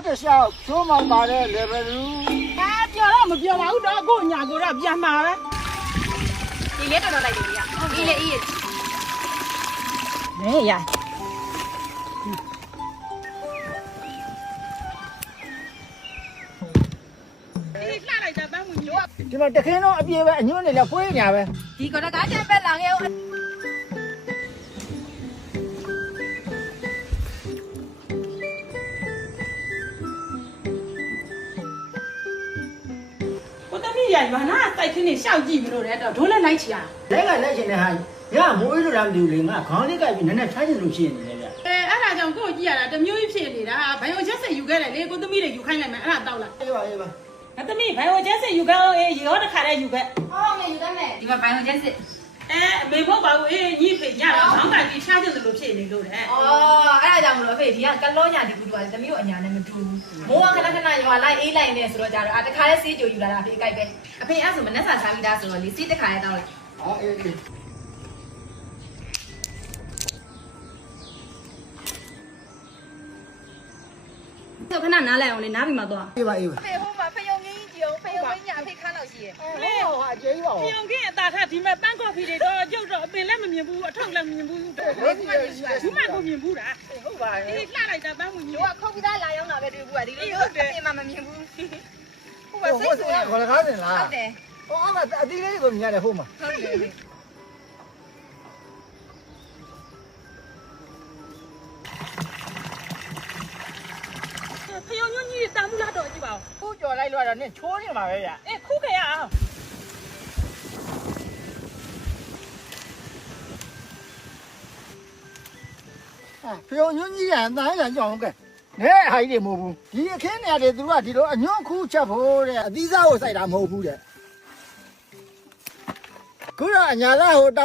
မျိုးတစ်လျှောက်ချိုးမောင်ပါတဲ့ level 2ပြောတော့မပြောပါဘူးတော့ကိုညာကိုတော့ပြန်မှာပဲ ဒီလေးတော်တော်လိုက်တယ်ဗျာအေးလေအေး နေရဒီလှလိုက်တာပန်းဝင်ကြီး ဒီမှာတခင်းတော့အပြေပဲအညွန့်နေလဲဖွေးညာပဲ ဒီကတော့ကားချက်ပဲလာခဲ့ဦး ကိုသမီးရရွာနာတိုက်ခင်းနေရှောက်ကြည့်မလို့တဲ့တော့ဒိုးလက်လိုက်ချာ လက်ကလက်ချင်တဲ့ဟာညမိုးအေးလို့လားမသိဘူးလေငါခေါင်းလေးကိုက်ပြီးနည်းနည်းထားချင်လို့ရှိနေတယ်ဗျ အဲ့ဒါကြောင့်ကိုကြည့်ရတာတမျိုးကြီးဖြစ်နေတာဘိုင်ယိုချက်စစ်ယူခဲ့တယ်လေကိုသမီးတွေယူခိုင်းလိုက်မယ်အဲ့ဒါတောက်လိုက် အေးပါအေးပါ ငါသမီးဘိုင်ယိုချက်စစ်ယူခဲ့အောင်အေးရောတစ်ခါတည်းယူခဲ့ ဟောမေယူတတ်မယ်ဒီမှာဘိုင်ဝင်ချက်စစ် အမေဖို့ပါဘူးအေးညီဖေညတော့ခေါင်းကန်ပြီးရှားကြတယ်လို့ဖြစ်နေလို့တဲ့ ဩအဲ့ဒါကြောင့်မလို့အဖေဒီကကလောညာဒီကူတူကသမီးတို့အညာနဲ့မတူဘူးမိုးကခဏခဏရွာလိုက်အေးလိုက်နေဆိုတော့ကြတော့တခါလေးစေးကြိုယူလာတာအဖေကြိုက်ပဲအဖေအဲ့ဆိုမနှက်စာစားပြီးသားဆိုတော့လေစေးတစ်ခါလေးတောက်လိုက် အော်အေးအေး ခဏနားလိုက်အောင်လေနားပြီးမှသွား အေးပါအေးပါ ဖေဟိုမှာဖေယုံကြီးကြည့်အောင်ဖေယုံကြီးညာအဖေခန်းတော့ရှိရဲ့ လေဟောအကျေးပါဦး ပြုံခင်းအသာထဒီမဲ့ပန်းကော်ဖီတွေတော့ကျုပ်တော့အပင်လည်းမမြင်ဘူးအထုပ်လည်းမမြင်ဘူးဘူးမှကိုမြင်ဘူးလား ဟုတ်ပါရဲ့ အေးလှလိုက်တာပန်းဝင်ကြီး တို့ကခုတ်ပြီးသားလာရောက်တာပဲတွေ့ဘူးကဒီလိုမျိုးအပြင်မှာမမြင်ဘူးဟိုမှာစိတ်ဆိုးရ ခေါ်လကားတင်လား ဟုတ်တယ် ဟောအမအတီးလေးကိုမြင်ရတယ်ဟုတ်မှာ ဟုတ်တယ် ဖယုံညွန့်ကြီးတာမှုလားတော့ကြည့်ပါဦး ခုကြော်လိုက်လို့တော့နင်ချိုးနေမှာပဲဗျ အေးခုခဲ့ရအောင် ဖျော်ညွန့်ကြီးကအတိုင်းကကြောင်ကဲနဲဟာကြီးတွေမဟုတ်ဘူးဒီအခင်းနေရတယ်သူကဒီလိုအညွန့်ခူးချက်ဖို့တဲ့အသီးစားကိုစိုက်တာမဟုတ်ဘူးတဲ့ခုတော့အညာသားဟိုတောင်